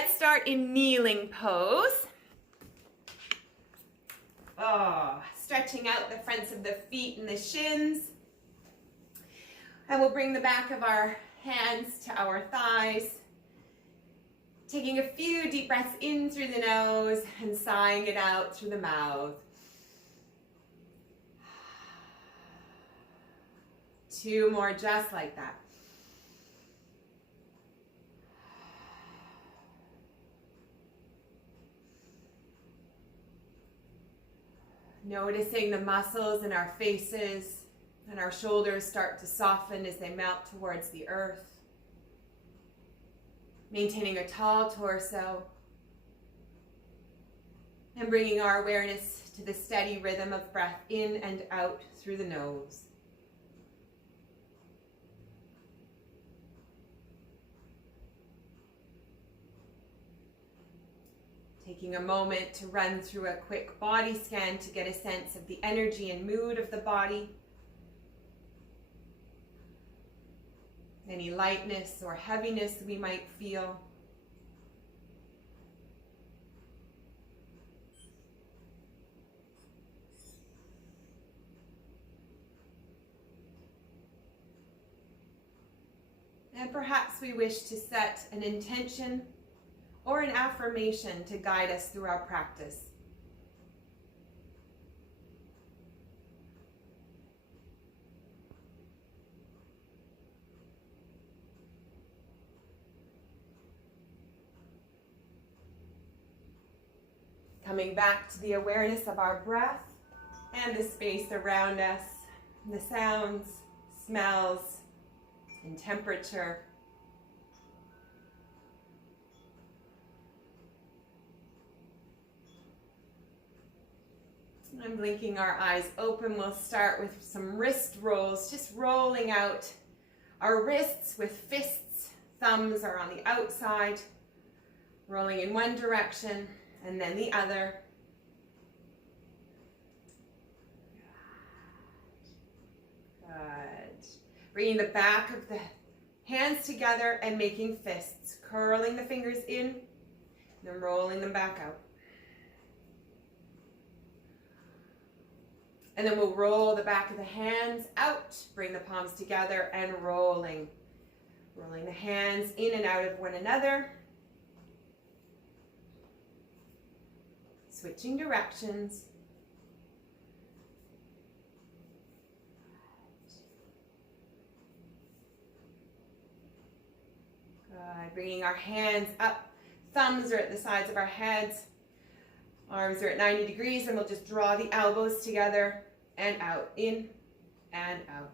Let's start in kneeling pose. Stretching out the fronts of the feet and the shins. And we'll bring the back of our hands to our thighs. Taking a few deep breaths in through the nose and sighing it out through the mouth. 2 more just like that. Noticing the muscles in our faces and our shoulders start to soften as they melt towards the earth. Maintaining a tall torso and bringing our awareness to the steady rhythm of breath in and out through the nose. Taking a moment to run through a quick body scan to get a sense of the energy and mood of the body. Any lightness or heaviness we might feel. And perhaps we wish to set an intention or an affirmation to guide us through our practice. Coming back to the awareness of our breath and the space around us, the sounds, smells, and temperature. And blinking our eyes open, we'll start with some wrist rolls, just rolling out our wrists with fists. Thumbs are on the outside, rolling in one direction and then the other. Good. Bringing the back of the hands together and making fists, curling the fingers in and then rolling them back out. And then we'll roll the back of the hands out, bring the palms together and rolling. Rolling the hands in and out of one another. Switching directions. Good. Bringing our hands up. Thumbs are at the sides of our heads. Arms are at 90 degrees, and we'll just draw the elbows together and out, in and out.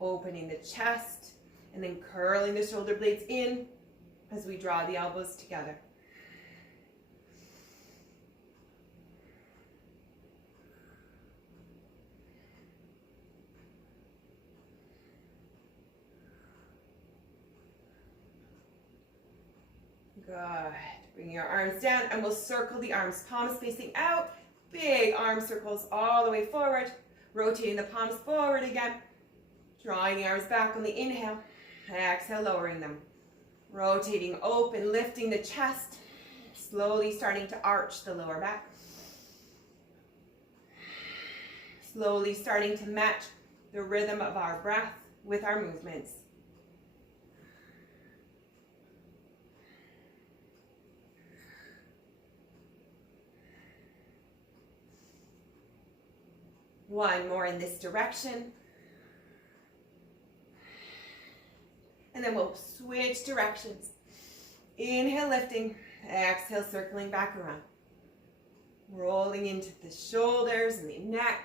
Opening the chest and then curling the shoulder blades in as we draw the elbows together. Good. Bringing our arms down, and we'll circle the arms, palms facing out. Big arm circles all the way forward. Rotating the palms forward again. Drawing the arms back on the inhale. Exhale, lowering them. Rotating open, lifting the chest. Slowly starting to arch the lower back. Slowly starting to match the rhythm of our breath with our movements. One more in this direction. And then we'll switch directions. Inhale, lifting. Exhale, circling back around. Rolling into the shoulders and the neck.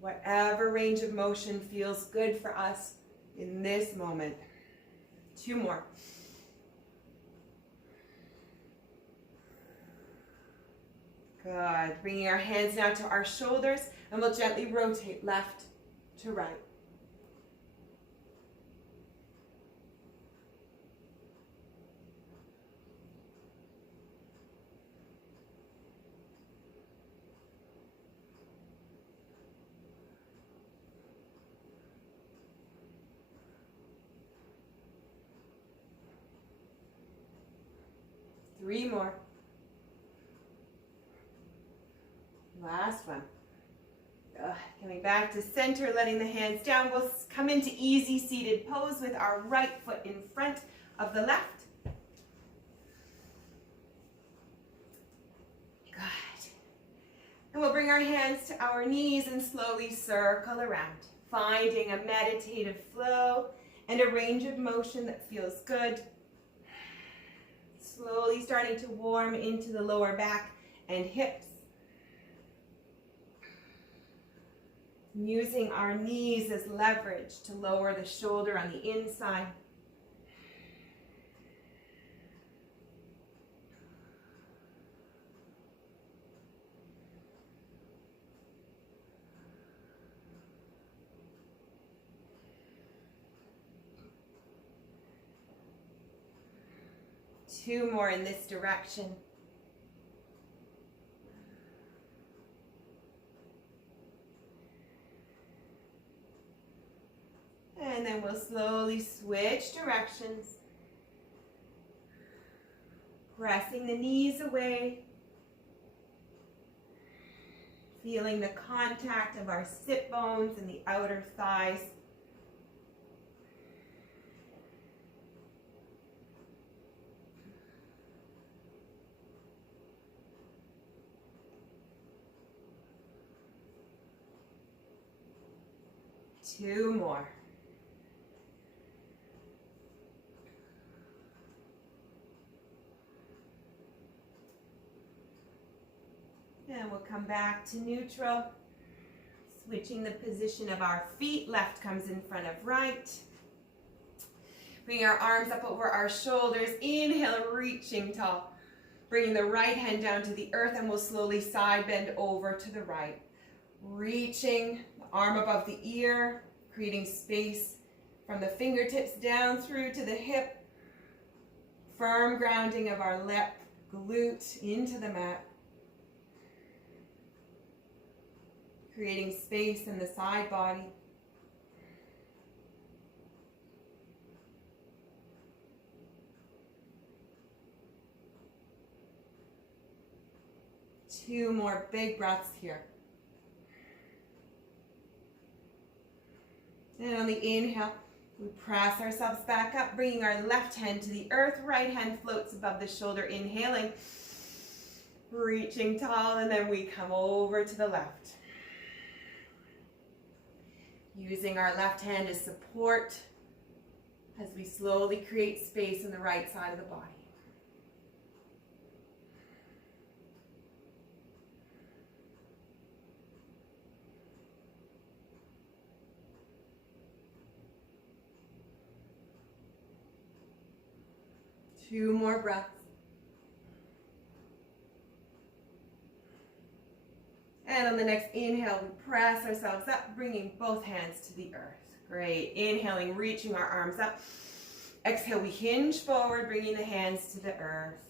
Whatever range of motion feels good for us in this moment. 2 more. Good. Bringing our hands now to our shoulders, and we'll gently rotate left to right. 3 more. Last one. Coming back to center, letting the hands down. We'll come into easy seated pose with our right foot in front of the left. Good. And we'll bring our hands to our knees and slowly circle around, finding a meditative flow and a range of motion that feels good. Slowly starting to warm into the lower back and hips. Using our knees as leverage to lower the shoulder on the inside. Two more in this direction. And then we'll slowly switch directions. Pressing the knees away. Feeling the contact of our sit bones and the outer thighs. Two more. And we'll come back to neutral. Switching the position of our feet. Left comes in front of right. Bring our arms up over our shoulders. Inhale, reaching tall. Bringing the right hand down to the earth, and we'll slowly side bend over to the right. Reaching the arm above the ear, creating space from the fingertips down through to the hip. Firm grounding of our left glute into the mat. Creating space in the side body. Two more big breaths here. And on the inhale, we press ourselves back up, bringing our left hand to the earth. Right hand floats above the shoulder, inhaling. Reaching tall, and then we come over to the left. Using our left hand as support as we slowly create space in the right side of the body. Two more breaths. And on the next inhale, we press ourselves up, bringing both hands to the earth. Great. Inhaling, reaching our arms up. Exhale, we hinge forward, bringing the hands to the earth.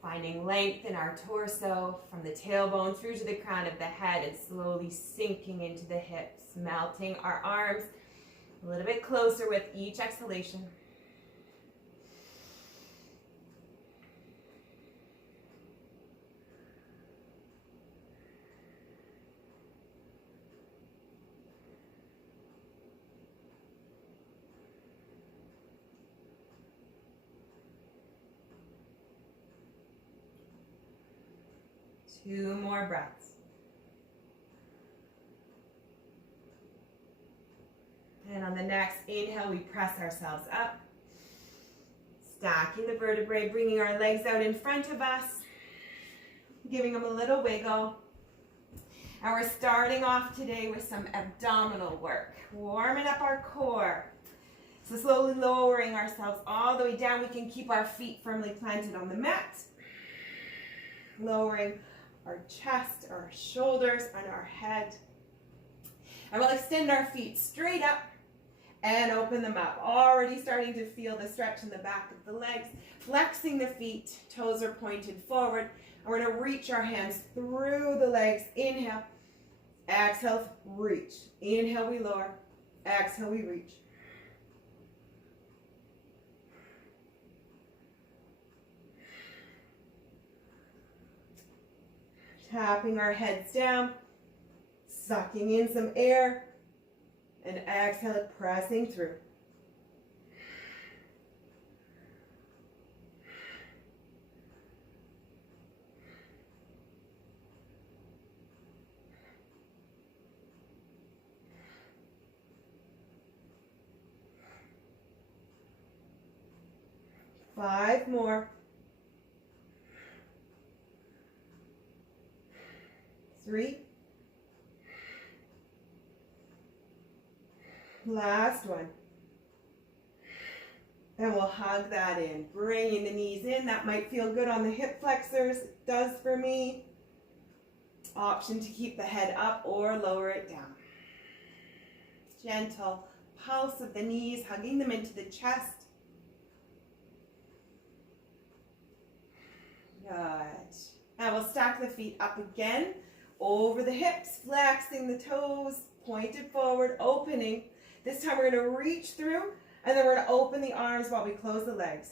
Finding length in our torso from the tailbone through to the crown of the head and slowly sinking into the hips, melting our arms a little bit closer with each exhalation. Two more breaths. And on the next inhale, we press ourselves up, stacking the vertebrae, bringing our legs out in front of us, giving them a little wiggle. And we're starting off today with some abdominal work, warming up our core. So slowly lowering ourselves all the way down. We can keep our feet firmly planted on the mat, lowering our chest, our shoulders, and our head. And we'll extend our feet straight up and open them up. Already starting to feel the stretch in the back of the legs. Flexing the feet, toes are pointed forward. And we're going to reach our hands through the legs. Inhale, exhale, reach. Inhale, we lower. Exhale, we reach. Tapping our heads down, sucking in some air, and exhale, pressing through. Five more. 3. Last one. And we'll hug that in, bringing the knees in. That might feel good on the hip flexors. It does for me. Option to keep the head up or lower it down. Gentle pulse of the knees, hugging them into the chest. Good. And we'll stack the feet up again over the hips, flexing the toes, pointed forward, opening. This time we're going to reach through, and then we're going to open the arms while we close the legs.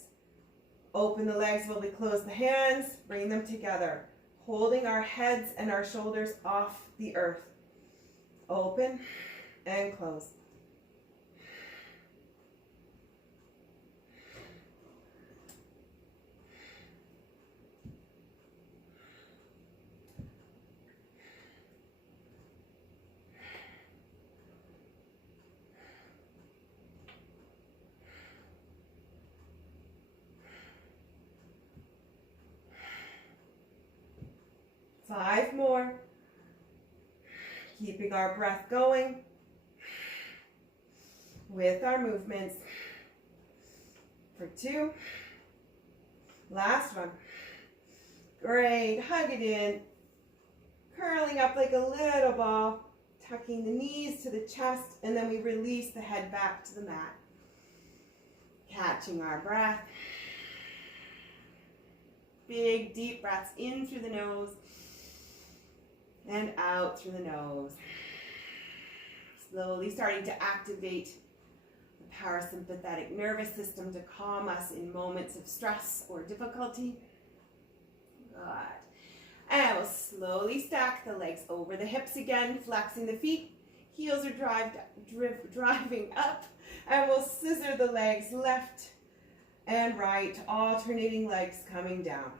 Open the legs while we close the hands, bring them together, holding our heads and our shoulders off the earth. Open and close. Five more. Keeping our breath going with our movements. For 2. Last one. Great. Hug it in. Curling up like a little ball. Tucking the knees to the chest, and then we release the head back to the mat. Catching our breath. Big, deep breaths in through the nose and out through the nose. Slowly starting to activate the parasympathetic nervous system to calm us in moments of stress or difficulty. Good. And we'll slowly stack the legs over the hips again, flexing the feet. Heels are driving up, and we'll scissor the legs left and right, alternating legs coming down.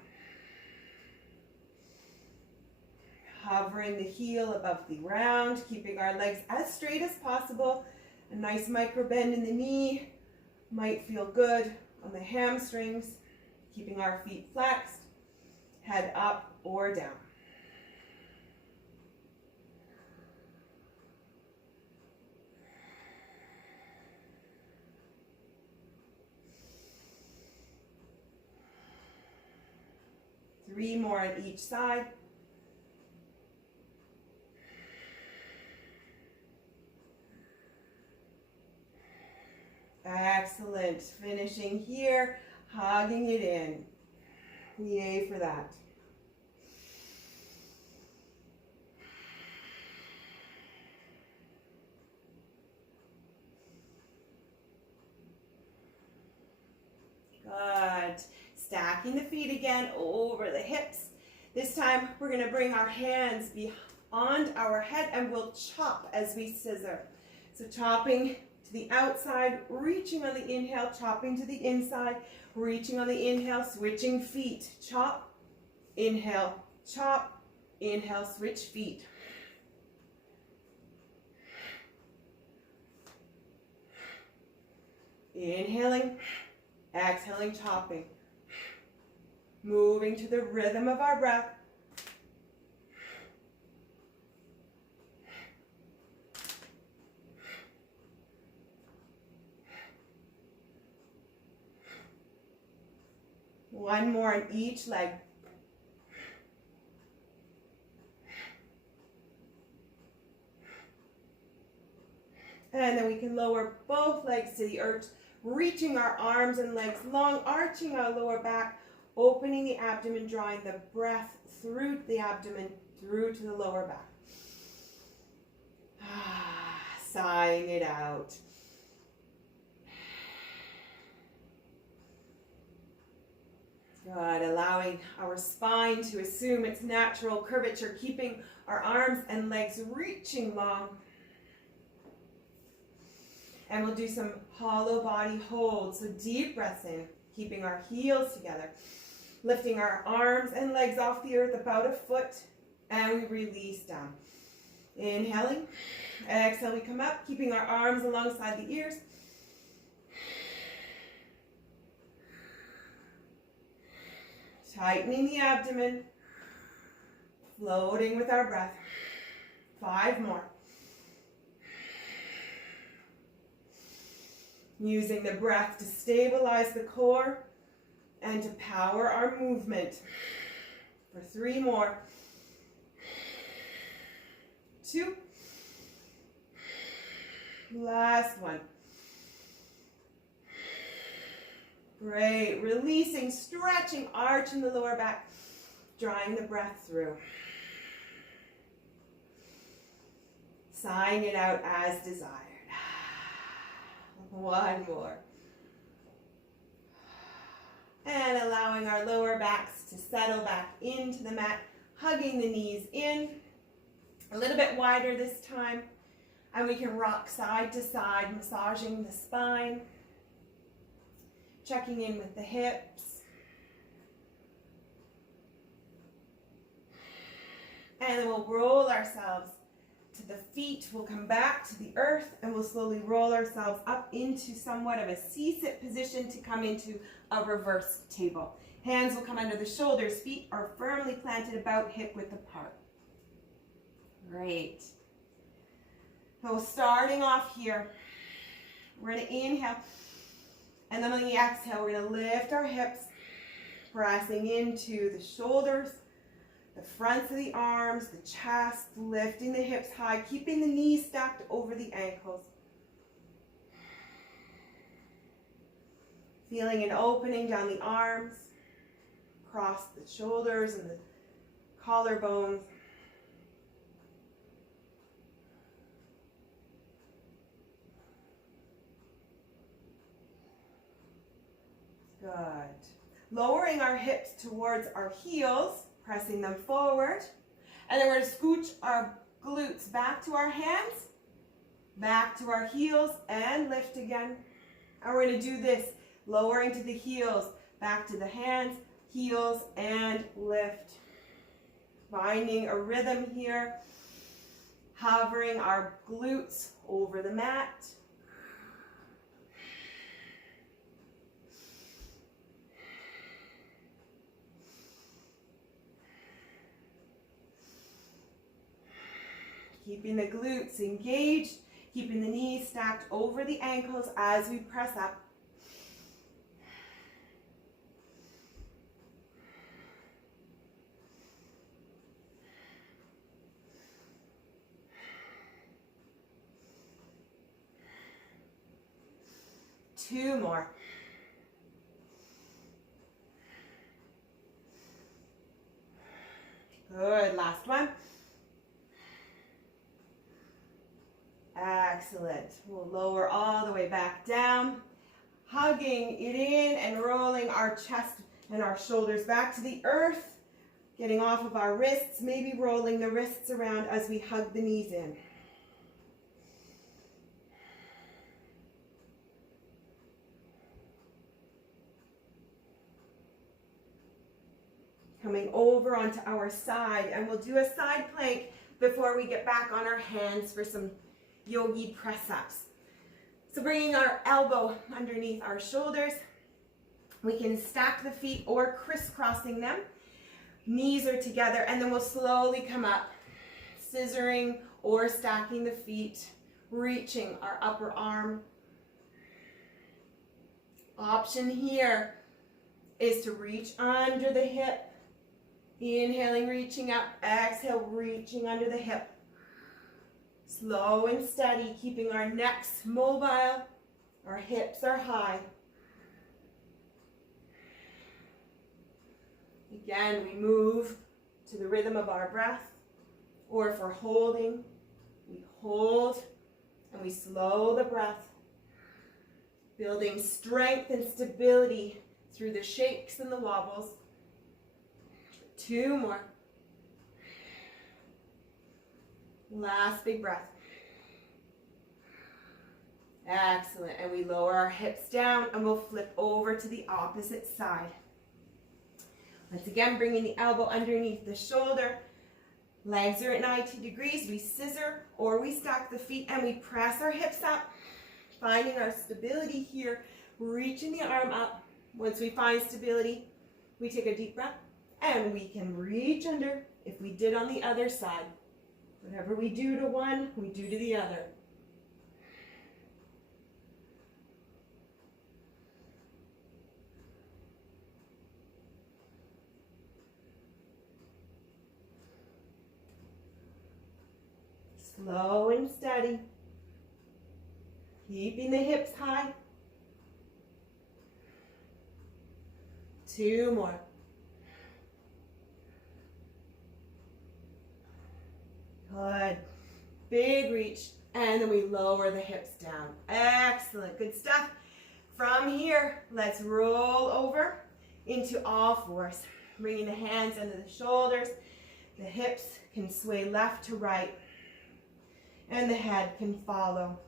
Hovering the heel above the ground, keeping our legs as straight as possible. A nice micro bend in the knee might feel good on the hamstrings. Keeping our feet flexed, head up or down. Three more on each side. Excellent. Finishing here, hugging it in. Yay for that. Good. Stacking the feet again over the hips. This time we're going to bring our hands beyond our head and we'll chop as we scissor. So chopping to the outside, reaching on the inhale, chopping to the inside, reaching on the inhale, switching feet. Chop, inhale, chop, inhale, switch feet. Inhaling, exhaling, chopping. Moving to the rhythm of our breath. One more on each leg. And then we can lower both legs to the earth, reaching our arms and legs long, arching our lower back, opening the abdomen, drawing the breath through the abdomen, through to the lower back. Sighing it out. Good, allowing our spine to assume its natural curvature, keeping our arms and legs reaching long. And we'll do some hollow body holds. So deep breaths in, keeping our heels together, lifting our arms and legs off the earth about a foot, and we release down. Inhaling, exhale, we come up, keeping our arms alongside the ears. Tightening the abdomen, floating with our breath. 5 more. Using the breath to stabilize the core and to power our movement. For 3 more. 2. Last one. Great. Releasing, stretching, arch in the lower back, drawing the breath through. Sighing it out as desired. 1 more. And allowing our lower backs to settle back into the mat, hugging the knees in. A little bit wider this time. And we can rock side to side, massaging the spine. Checking in with the hips. And then we'll roll ourselves to the feet. We'll come back to the earth and we'll slowly roll ourselves up into somewhat of a C-sit position to come into a reverse table. Hands will come under the shoulders. Feet are firmly planted about hip width apart. Great. So starting off here, we're going to inhale. And then on the exhale, we're going to lift our hips, pressing into the shoulders, the fronts of the arms, the chest, lifting the hips high, keeping the knees stacked over the ankles. Feeling an opening down the arms, across the shoulders and the collarbones. Good. Lowering our hips towards our heels, pressing them forward. And then we're going to scooch our glutes back to our hands, back to our heels, and lift again. And we're going to do this, lowering to the heels, back to the hands, heels, and lift. Finding a rhythm here. Hovering our glutes over the mat. Keeping the glutes engaged, keeping the knees stacked over the ankles as we press up. Two more. Good, last one. Excellent. We'll lower all the way back down, hugging it in and rolling our chest and our shoulders back to the earth, getting off of our wrists, maybe rolling the wrists around as we hug the knees in. Coming over onto our side, and we'll do a side plank before we get back on our hands for some yogi press-ups. So bringing our elbow underneath our shoulders, we can stack the feet or crisscrossing them. Knees are together, and then we'll slowly come up, scissoring or stacking the feet, reaching our upper arm. Option here is to reach under the hip. Inhaling, reaching up. Exhale, reaching under the hip. Slow and steady, keeping our necks mobile. Our hips are high. Again, we move to the rhythm of our breath. Or if we're holding, we hold and we slow the breath. Building strength and stability through the shakes and the wobbles. 2 more. Last big breath. Excellent. And we lower our hips down and we'll flip over to the opposite side. Once again, bringing the elbow underneath the shoulder. Legs are at 90 degrees. We scissor or we stack the feet and we press our hips up, finding our stability here, reaching the arm up. Once we find stability, we take a deep breath and we can reach under if we did on the other side. Whatever we do to one, we do to the other. Slow and steady. Keeping the hips high. 2 more. Good. Big reach. And then we lower the hips down. Excellent. Good stuff. From here, let's roll over into all fours. Bringing the hands under the shoulders. The hips can sway left to right. And the head can follow.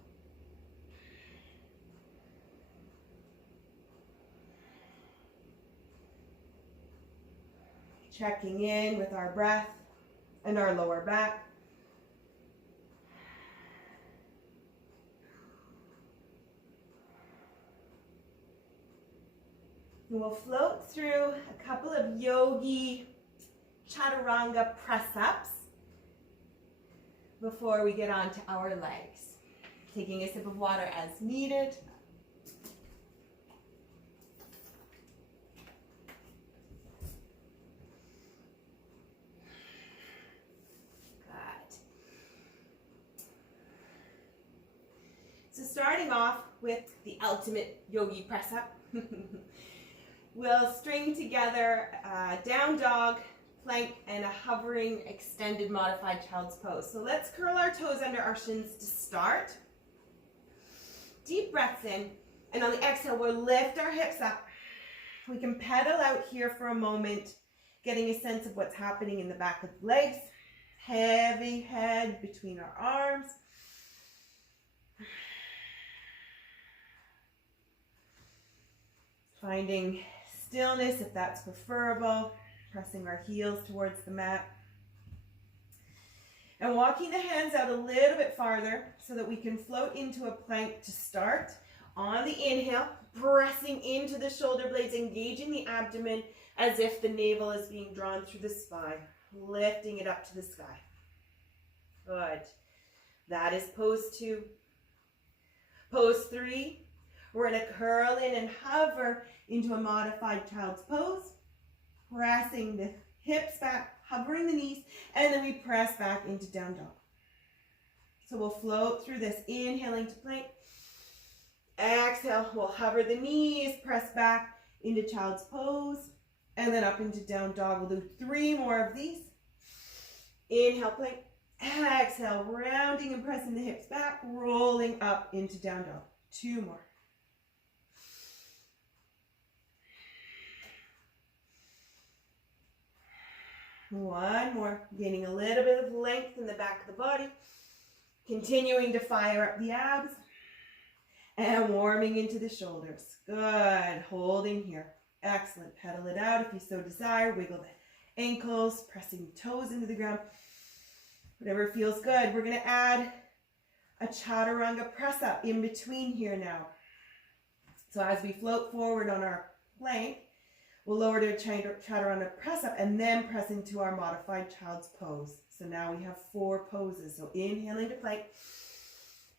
Checking in with our breath and our lower back. And we'll float through a couple of yogi chaturanga press-ups before we get on to our legs. Taking a sip of water as needed. Good. So starting off with the ultimate yogi press-up. We'll string together down dog, plank, and a hovering extended modified child's pose. So let's curl our toes under our shins to start. Deep breaths in, and on the exhale, we'll lift our hips up. We can pedal out here for a moment, getting a sense of what's happening in the back of the legs. Heavy head between our arms. Finding stillness if that's preferable. Pressing our heels towards the mat. And walking the hands out a little bit farther so that we can float into a plank to start. On the inhale, pressing into the shoulder blades, engaging the abdomen as if the navel is being drawn through the spine. Lifting it up to the sky. Good. That is pose 2. Pose 3, we're going to curl in and hover into a modified child's pose. Pressing the hips back, hovering the knees, and then we press back into down dog. So we'll float through this, inhaling to plank. Exhale, we'll hover the knees, press back into child's pose, and then up into down dog. We'll do 3 more of these. Inhale, plank. Exhale, rounding and pressing the hips back, rolling up into down dog. 2 more. One more, gaining a little bit of length in the back of the body, continuing to fire up the abs, and warming into the shoulders. Good, holding here. Excellent, pedal it out if you so desire, wiggle the ankles, pressing toes into the ground, whatever feels good. We're going to add a chaturanga press up in between here now. So as we float forward on our plank, we'll lower to a chaturanga press up and then press into our modified child's pose. So now we have 4 poses. So inhaling to plank.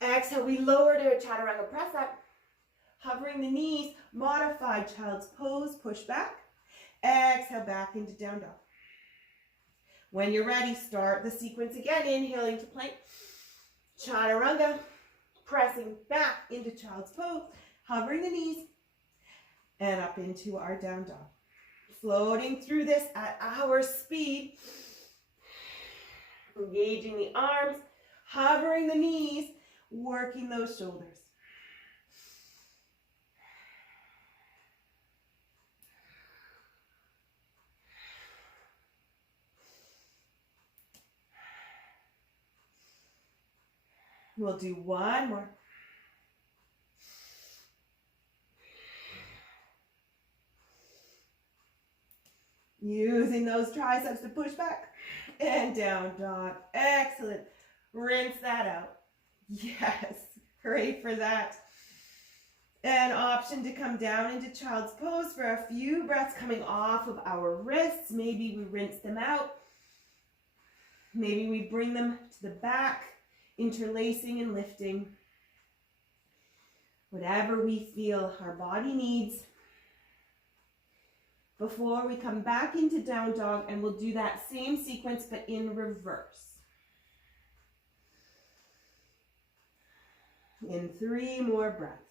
Exhale, we lower to a chaturanga press up. Hovering the knees, modified child's pose, push back. Exhale, back into down dog. When you're ready, start the sequence again. Inhaling to plank. Chaturanga, pressing back into child's pose. Hovering the knees and up into our down dog. Floating through this at our speed, engaging the arms, hovering the knees, working those shoulders. We'll do one more. Using those triceps to push back. And down dog. Excellent. Rinse that out. Yes, great for that. An option to come down into child's pose for a few breaths coming off of our wrists. Maybe we rinse them out. Maybe we bring them to the back, interlacing and lifting. Whatever we feel our body needs. Before we come back into down dog, and we'll do that same sequence but in reverse. In 3 more breaths.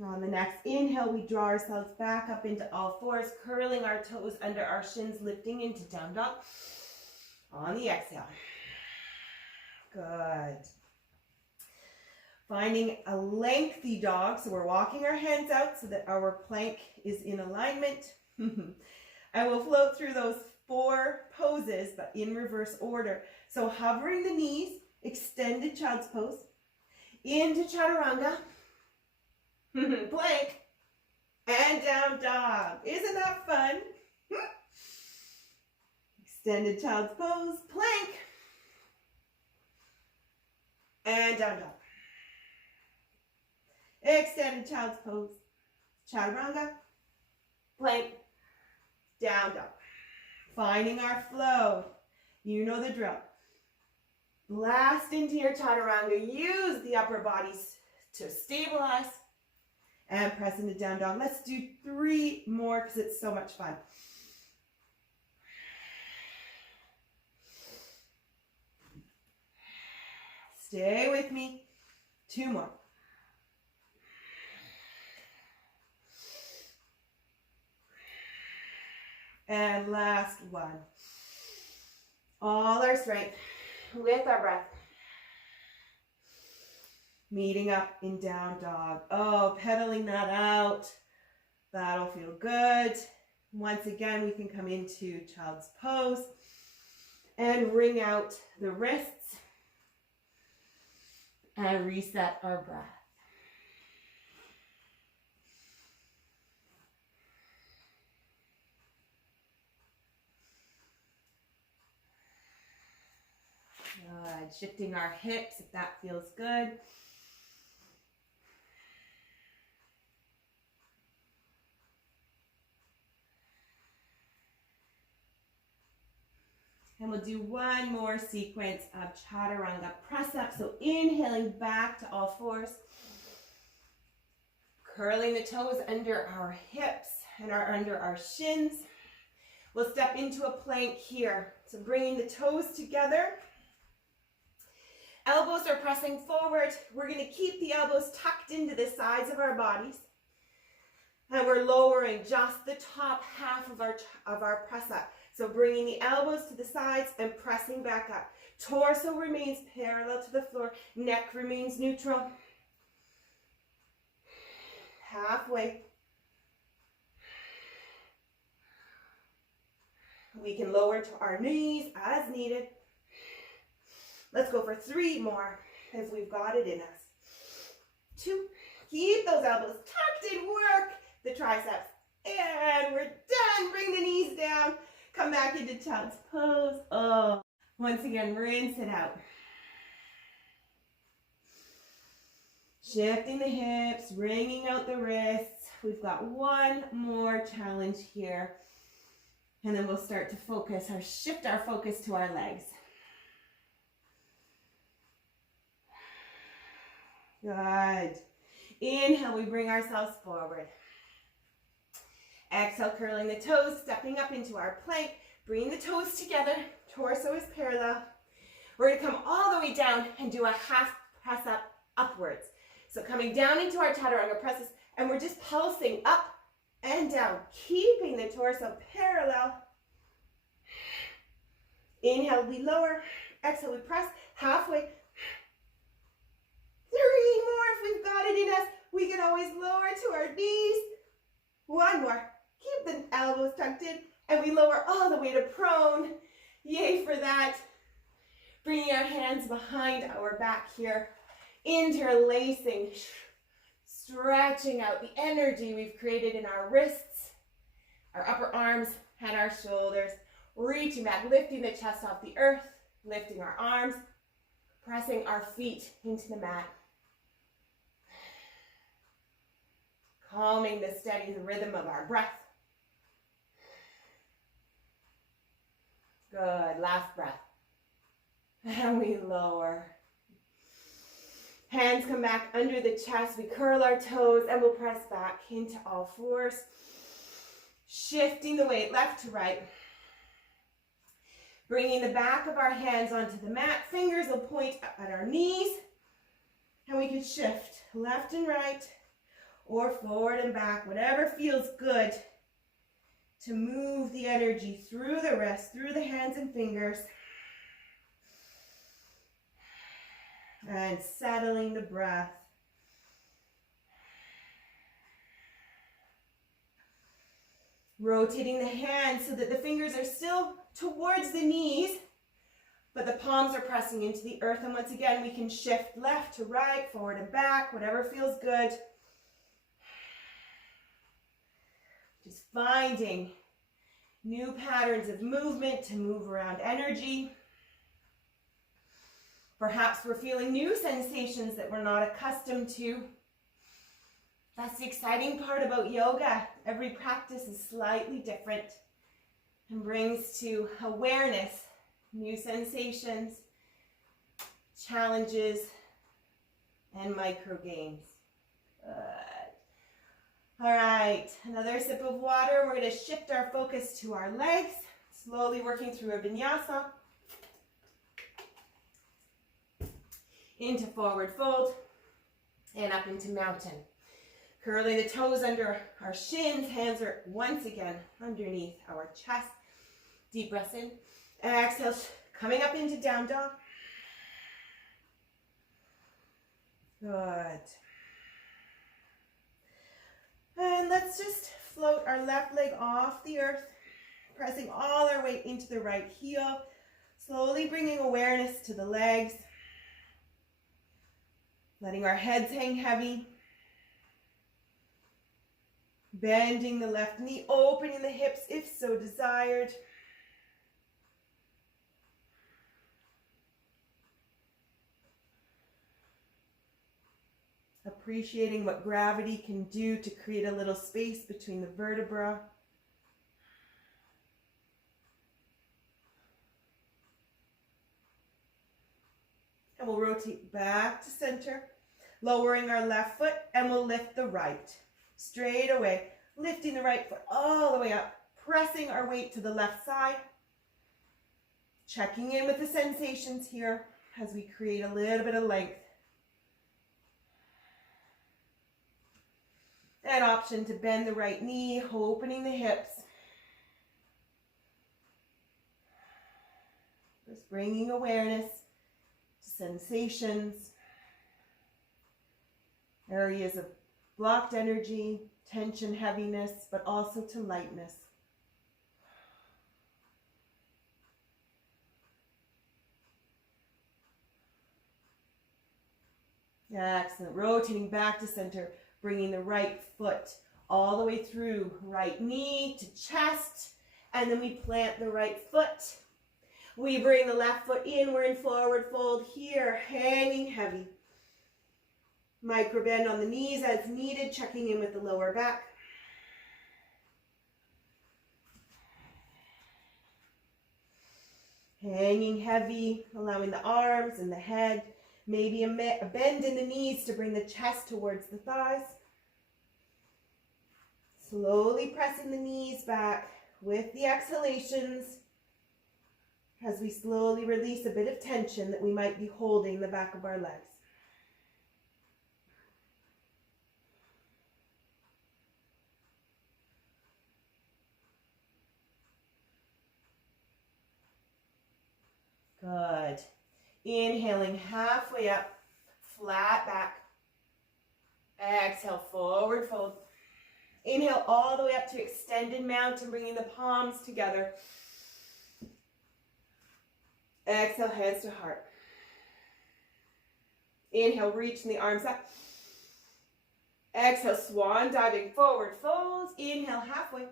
On the next inhale, we draw ourselves back up into all fours, curling our toes under our shins, lifting into down dog. On the exhale. Good. Finding a lengthy dog, so we're walking our hands out so that our plank is in alignment. And we'll float through those 4 poses, but in reverse order. So hovering the knees, extended child's pose, into chaturanga. Plank and down dog. Isn't that fun? Extended child's pose, plank and down dog. Extended child's pose, chaturanga, plank, down dog. Finding our flow. You know the drill. Blast into your chaturanga. Use the upper bodies to stabilize. And press into down dog. Let's do 3 more because it's so much fun. Stay with me. 2 more. And last one. All our strength with our breath. Meeting up in down dog. Oh, pedaling that out. That'll feel good. Once again, we can come into child's pose and wring out the wrists and reset our breath. Good. Shifting our hips if that feels good. And we'll do one more sequence of chaturanga press up. So inhaling back to all fours. Curling the toes under our hips and under our shins. We'll step into a plank here. So bringing the toes together. Elbows are pressing forward. We're going to keep the elbows tucked into the sides of our bodies. And we're lowering just the top half of our press up. So bringing the elbows to the sides and pressing back up. Torso remains parallel to the floor. Neck remains neutral. Halfway. We can lower to our knees as needed. Let's go for 3 more as we've got it in us. 2. Keep those elbows tucked in. Work the triceps. And we're done. Bring the knees down. Come back into child's pose. Oh, once again, rinse it out. Shifting the hips, wringing out the wrists. We've got one more challenge here. And then we'll start to focus or shift our focus to our legs. Good. Inhale, we bring ourselves forward. Exhale, curling the toes, stepping up into our plank. Bring the toes together. Torso is parallel. We're going to come all the way down and do a half press up upwards. So coming down into our chaturanga presses, and we're just pulsing up and down, keeping the torso parallel. Inhale, we lower. Exhale, we press halfway. 3 more if we've got it in us. We can always lower to our knees. 1 more. Keep the elbows tucked in, and we lower all the way to prone. Yay for that. Bringing our hands behind our back here, interlacing, stretching out the energy we've created in our wrists, our upper arms, and our shoulders. Reaching back, lifting the chest off the earth, lifting our arms, pressing our feet into the mat. Calming the steady rhythm of our breath. Good, last breath. And we lower. Hands come back under the chest. We curl our toes and we'll press back into all fours. Shifting the weight left to right. Bringing the back of our hands onto the mat. Fingers will point up at our knees. And we can shift left and right or forward and back, whatever feels good to move the energy through the wrists, through the hands and fingers. And settling the breath. Rotating the hands so that the fingers are still towards the knees, but the palms are pressing into the earth. And once again, we can shift left to right, forward and back, whatever feels good. Just finding new patterns of movement to move around energy. Perhaps we're feeling new sensations that we're not accustomed to. That's the exciting part about yoga. Every practice is slightly different and brings to awareness new sensations, challenges, and micro gains. Good. All right, another sip of water. We're going to shift our focus to our legs, slowly working through a vinyasa. Into forward fold and up into mountain. Curling the toes under our shins, hands are once again underneath our chest. Deep breath in. Exhale, coming up into down dog. Good. And let's just float our left leg off the earth, pressing all our weight into the right heel, slowly bringing awareness to the legs. Letting our heads hang heavy. Bending the left knee, opening the hips if so desired. Appreciating what gravity can do to create a little space between the vertebrae. And we'll rotate back to center, lowering our left foot, and we'll lift the right. Straight away, lifting the right foot all the way up, pressing our weight to the left side. Checking in with the sensations here as we create a little bit of length. An option to bend the right knee, opening the hips. Just bringing awareness to sensations, areas of blocked energy, tension, heaviness, but also to lightness. Excellent. Rotating back to center, bringing the right foot all the way through, right knee to chest, and then we plant the right foot. We bring the left foot in, we're in forward fold here, hanging heavy. Micro bend on the knees as needed, checking in with the lower back. Hanging heavy, allowing the arms and the head, maybe a bend in the knees to bring the chest towards the thighs. Slowly pressing the knees back with the exhalations as we slowly release a bit of tension that we might be holding the back of our legs. Good. Inhaling halfway up, flat back. Exhale, forward fold. Inhale all the way up to extended mountain, bringing the palms together. Exhale, hands to heart. Inhale, reaching the arms up. Exhale, swan diving, forward fold. Inhale, halfway.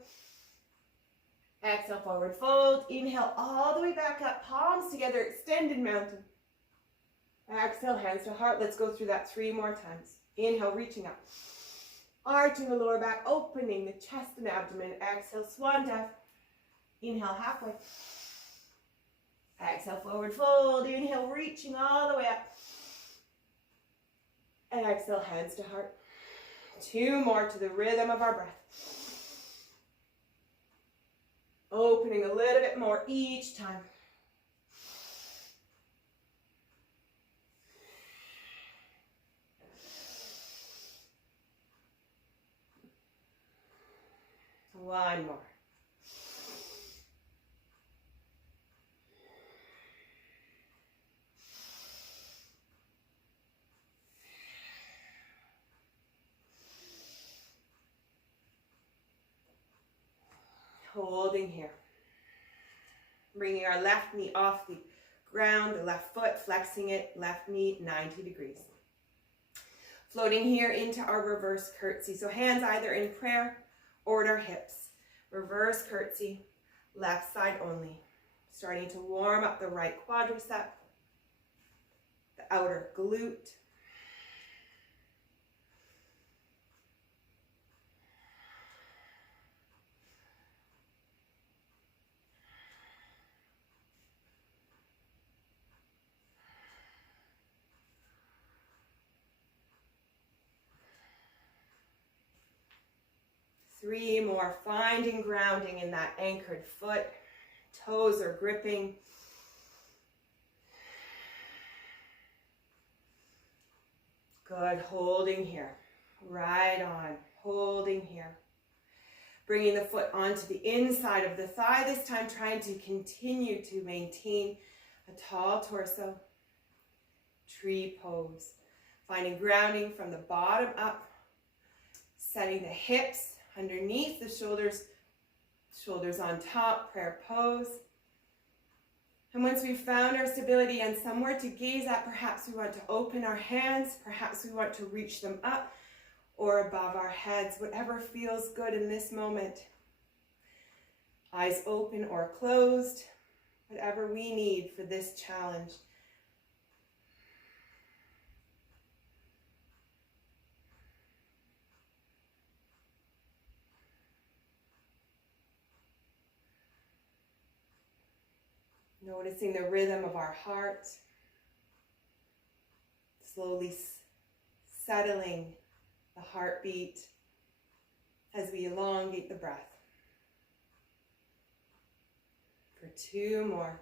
Exhale, forward fold. Inhale all the way back up, palms together, extended mountain. Exhale, hands to heart. Let's go through that 3 more times. Inhale, reaching up. Arching the lower back, opening the chest and abdomen. Exhale, swan dive. Inhale, halfway. Exhale, forward fold. Inhale, reaching all the way up. Exhale, hands to heart. 2 more to the rhythm of our breath. Opening a little bit more each time. One more. Holding here. Bringing our left knee off the ground, the left foot, flexing it, left knee 90 degrees. Floating here into our reverse curtsy. So hands either in prayer or at our hips. Reverse curtsy, left side only. Starting to warm up the right quadricep, the outer glute. Three more, finding grounding in that anchored foot. Toes are gripping. Good, holding here. Right on, holding here. Bringing the foot onto the inside of the thigh, this time trying to continue to maintain a tall torso. Tree pose. Finding grounding from the bottom up. Setting the hips underneath the shoulders, shoulders on top, prayer pose. And once we've found our stability and somewhere to gaze at, perhaps we want to open our hands, perhaps we want to reach them up or above our heads, whatever feels good in this moment. Eyes open or closed, whatever we need for this challenge. Noticing the rhythm of our heart, slowly settling the heartbeat as we elongate the breath. For 2 more.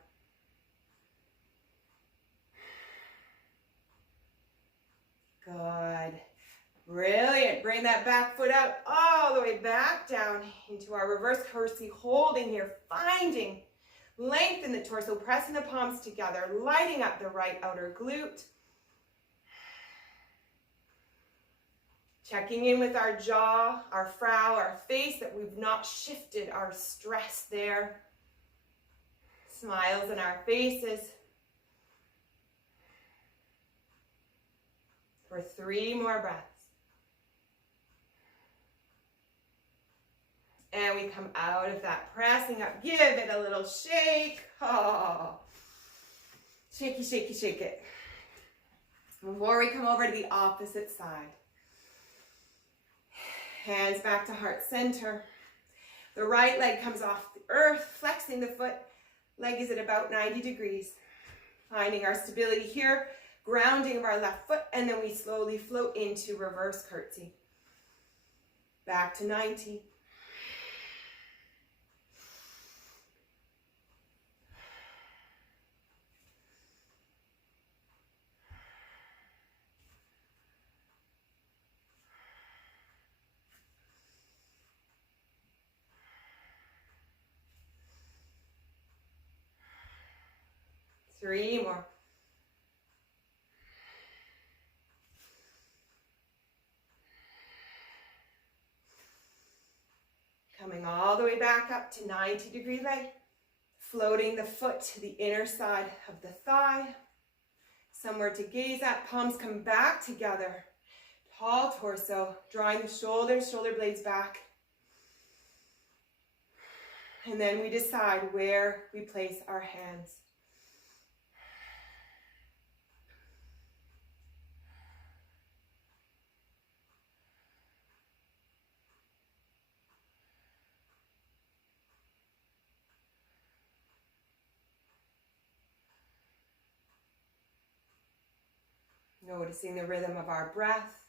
Good. Brilliant. Bring that back foot out all the way back down into our reverse curtsy, holding here, finding lengthen the torso, pressing the palms together, lighting up the right outer glute. Checking in with our jaw, our frown, our face, that we've not shifted our stress there. Smiles in our faces. For 3 more breaths. And we come out of that, pressing up. Give it a little shake. Oh. Shaky, shaky, shake it. Before we come over to the opposite side. Hands back to heart center. The right leg comes off the earth, flexing the foot. Leg is at about 90 degrees. Finding our stability here, grounding of our left foot, and then we slowly float into reverse curtsy. Back to 90. Three more. back up to 90-degree leg, floating the foot to the inner side of the thigh. Somewhere to gaze at, palms come back together. Tall torso, drawing the shoulders, shoulder blades back. And then we decide where we place our hands. Noticing the rhythm of our breath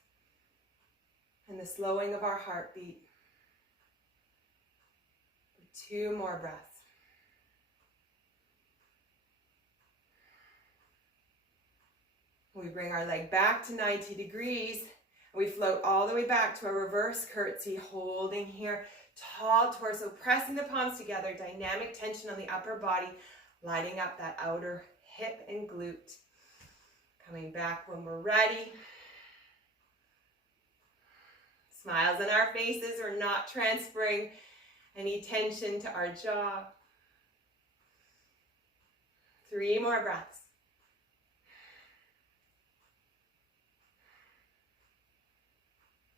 and the slowing of our heartbeat. 2 more breaths. We bring our leg back to 90 degrees. We float all the way back to a reverse curtsy, holding here. Tall torso, pressing the palms together, dynamic tension on the upper body, lighting up that outer hip and glute. Coming back when we're ready. Smiles on our faces. We're not transferring any tension to our jaw. 3 more breaths.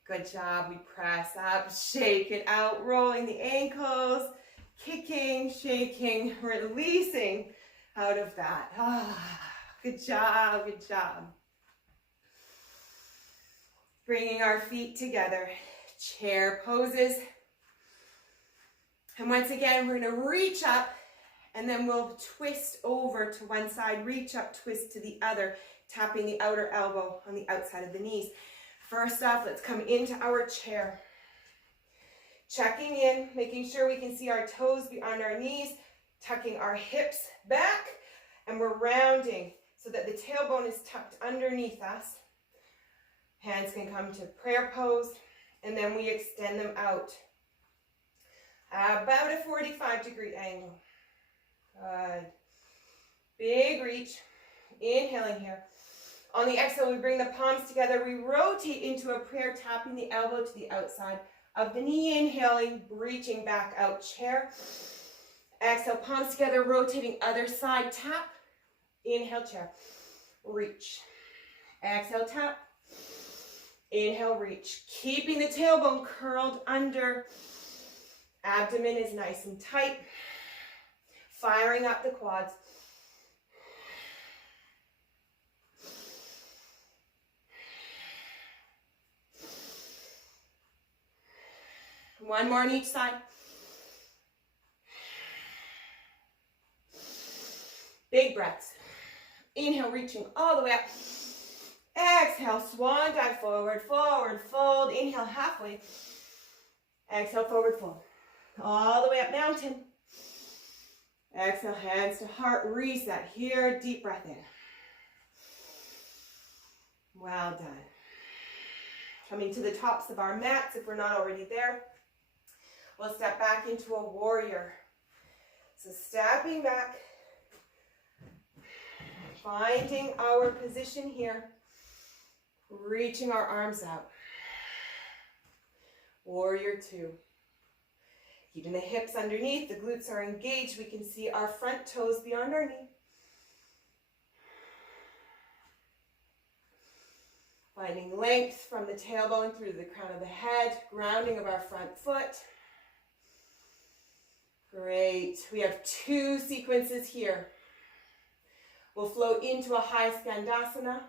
Good job. We press up, shake it out, rolling the ankles, kicking, shaking, releasing out of that. Good job, good job. Bringing our feet together, chair poses. And once again, we're gonna reach up and then we'll twist over to one side, reach up, twist to the other, tapping the outer elbow on the outside of the knees. First off, let's come into our chair. Checking in, making sure we can see our toes beyond our knees, tucking our hips back, and we're rounding so that the tailbone is tucked underneath us. Hands can come to prayer pose, and then we extend them out. About a 45-degree angle. Good. Big reach. Inhaling here. On the exhale, we bring the palms together. We rotate into a prayer, tapping the elbow to the outside of the knee. Inhaling, reaching back out, chair. Exhale, palms together, rotating other side, tap. Inhale, chair. Reach. Exhale, tap. Inhale, reach. Keeping the tailbone curled under. Abdomen is nice and tight. Firing up the quads. One more on each side. Big breaths. Inhale, reaching all the way up. Exhale, swan dive forward, forward, fold. Inhale, halfway. Exhale, forward fold. All the way up, mountain. Exhale, hands to heart, reset here. Deep breath in. Well done. Coming to the tops of our mats if we're not already there. We'll step back into a warrior. So stepping back, finding our position here, reaching our arms out. Warrior 2. Keeping the hips underneath, the glutes are engaged. We can see our front toes beyond our knee. Finding length from the tailbone through the crown of the head, grounding of our front foot. Great. We have 2 sequences here. We'll float into a high skandasana,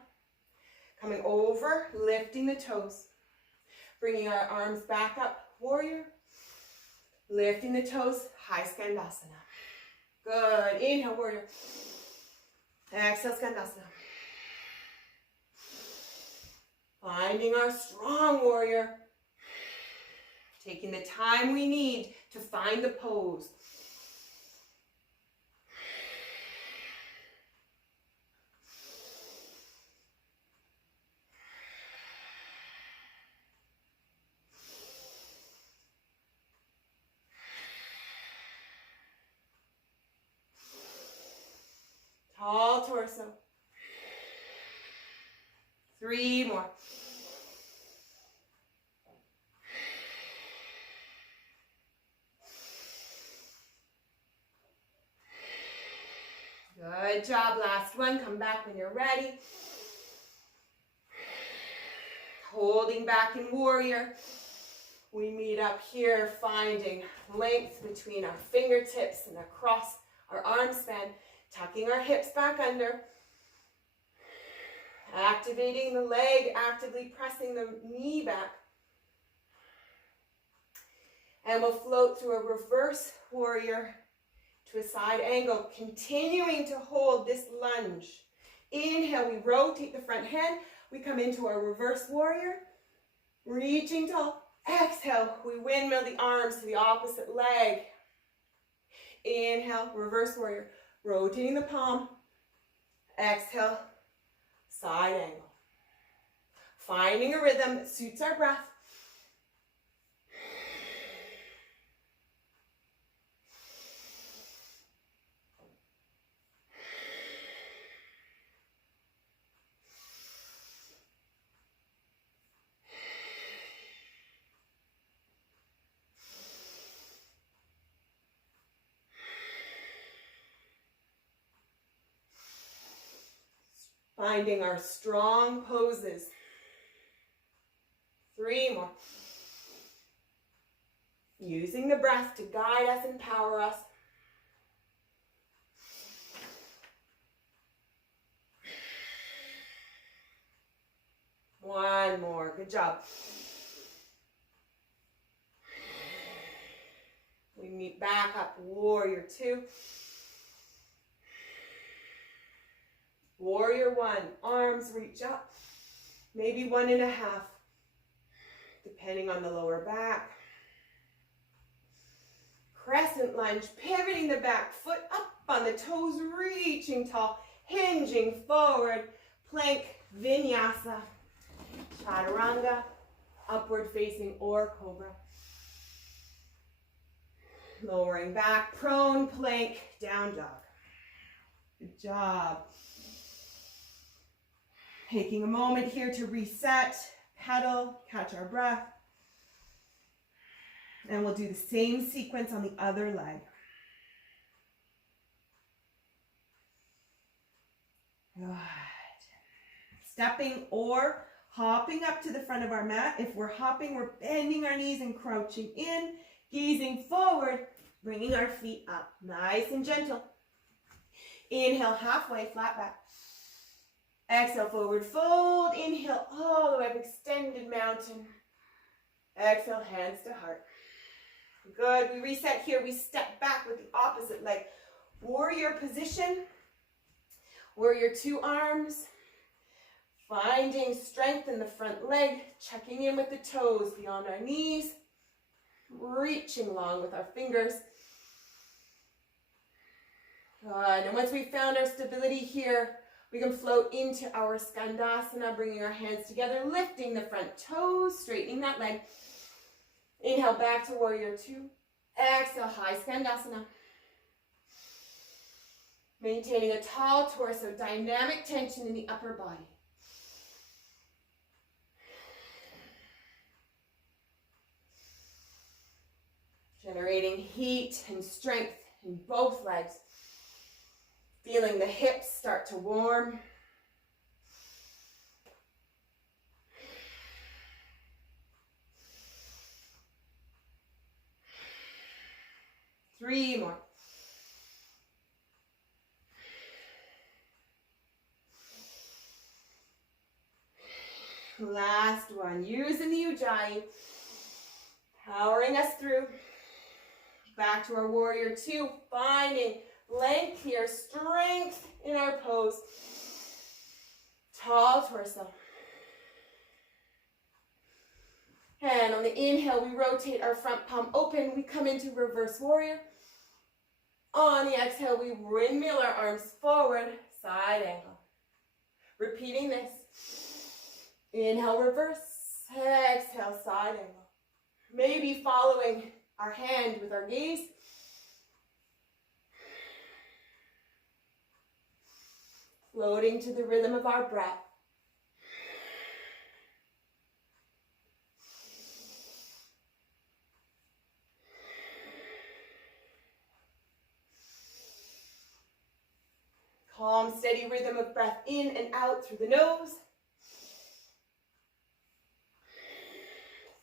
coming over, lifting the toes, bringing our arms back up, warrior, lifting the toes, high skandasana. Good. Inhale, warrior. Exhale, skandasana. Finding our strong warrior. Taking the time we need to find the pose. Tall torso. 3 more. Good job. Last one. Come back when you're ready. Holding back in warrior. We meet up here, finding length between our fingertips and across our arm span, tucking our hips back under, activating the leg, actively pressing the knee back. And we'll float through a reverse warrior to a side angle, continuing to hold this lunge. Inhale, we rotate the front hand. We come into our reverse warrior, reaching tall. Exhale, we windmill the arms to the opposite leg. Inhale, reverse warrior, rotating the palm. Exhale, side angle. Finding a rhythm that suits our breath. Finding our strong poses. 3 more. Using the breath to guide us and power us. One more. Good job. We meet back up. Warrior 2. Warrior 1, arms reach up, maybe 1.5, depending on the lower back. Crescent lunge, pivoting the back foot up on the toes, reaching tall, hinging forward, plank vinyasa, chaturanga, upward facing or cobra. Lowering back, prone plank, down dog. Good job. Taking a moment here to reset, pedal, catch our breath. And we'll do the same sequence on the other leg. Good. Stepping or hopping up to the front of our mat. If we're hopping, we're bending our knees and crouching in, gazing forward, bringing our feet up. Nice and gentle. Inhale, halfway, flat back. Exhale, forward fold. Inhale, all the way up, extended mountain. Exhale, hands to heart. Good. We reset here. We step back with the opposite leg. Warrior position. Warrior 2 arms. Finding strength in the front leg. Checking in with the toes beyond our knees. Reaching long with our fingers. Good. And once we've found our stability here, we can float into our skandasana, bringing our hands together, lifting the front toes, straightening that leg. Inhale, back to warrior 2. Exhale, high skandasana. Maintaining a tall torso, dynamic tension in the upper body. Generating heat and strength in both legs. Feeling the hips start to warm. Three more. Last one. Using the Ujjayi. Powering us through. Back to our warrior 2. Finding length here, strength in our pose. Tall torso. And on the inhale, we rotate our front palm open. We come into reverse warrior. On the exhale, we windmill our arms forward, side angle. Repeating this. Inhale, reverse. Exhale, side angle. Maybe following our hand with our gaze. Floating to the rhythm of our breath. Calm, steady rhythm of breath in and out through the nose.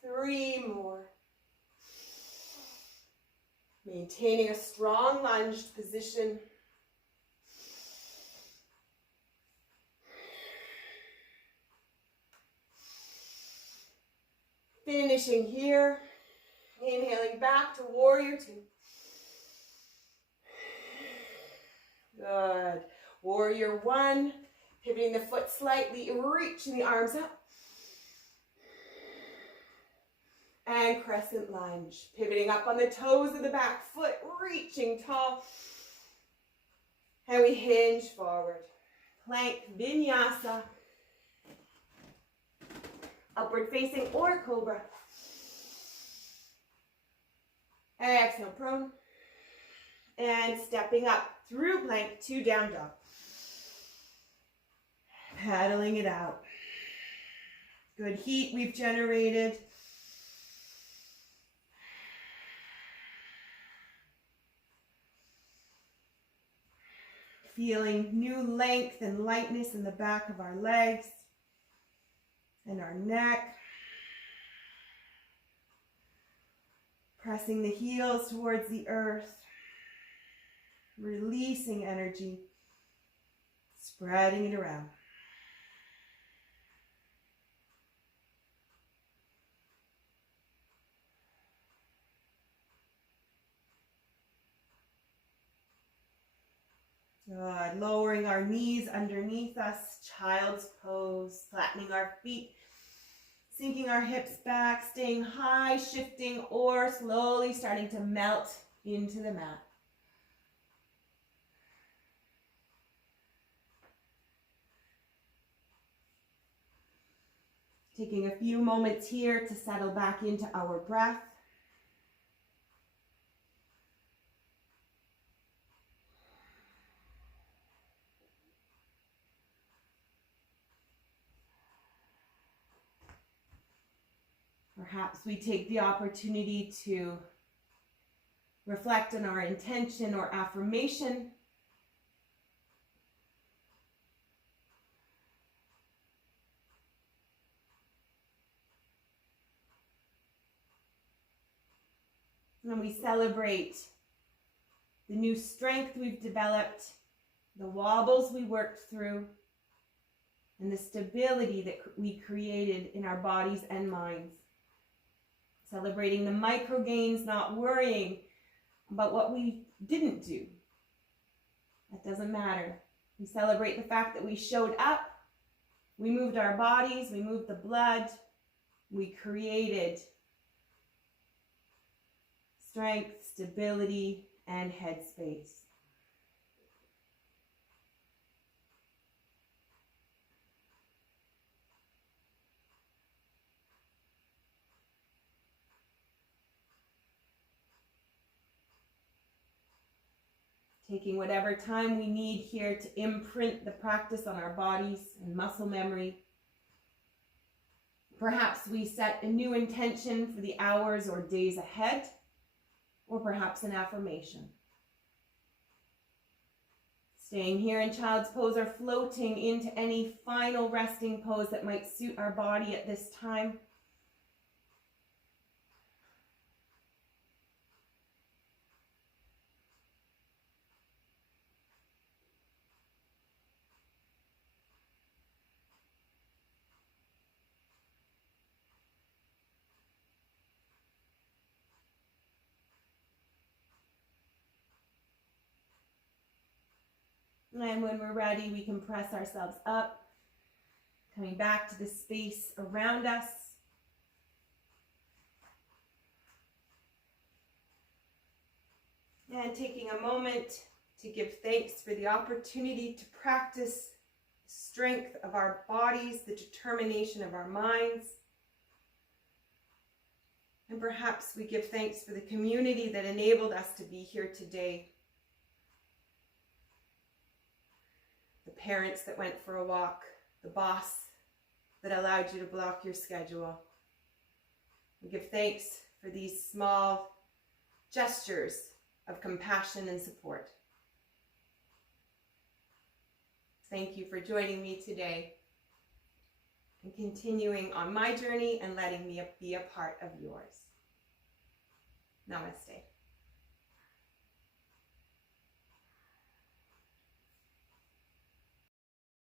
3 more. Maintaining a strong lunged position. Finishing here. Inhaling back to warrior 2. Good. Warrior 1. Pivoting the foot slightly, reaching the arms up. And crescent lunge. Pivoting up on the toes of the back foot, reaching tall. And we hinge forward. Plank vinyasa. Upward facing or cobra. Exhale, prone. And stepping up through plank to down dog. Paddling it out. Good heat we've generated. Feeling new length and lightness in the back of our legs and our neck. Pressing the heels towards the earth. Releasing energy. Spreading it around. Good. Lowering our knees underneath us, child's pose, flattening our feet, sinking our hips back, staying high, shifting, or slowly starting to melt into the mat. Taking a few moments here to settle back into our breath. Perhaps we take the opportunity to reflect on our intention or affirmation. And we celebrate the new strength we've developed, the wobbles we worked through, and the stability that we created in our bodies and minds. Celebrating the micro gains, not worrying about what we didn't do. That doesn't matter. We celebrate the fact that we showed up, we moved our bodies, we moved the blood, we created strength, stability, and headspace. Taking whatever time we need here to imprint the practice on our bodies and muscle memory. Perhaps we set a new intention for the hours or days ahead, or perhaps an affirmation. Staying here in child's pose or floating into any final resting pose that might suit our body at this time. And when we're ready, we can press ourselves up, coming back to the space around us. And taking a moment to give thanks for the opportunity to practice the strength of our bodies, the determination of our minds. And perhaps we give thanks for the community that enabled us to be here today. The parents that went for a walk, the boss that allowed you to block your schedule. We give thanks for these small gestures of compassion and support. Thank you for joining me today and continuing on my journey and letting me be a part of yours. Namaste.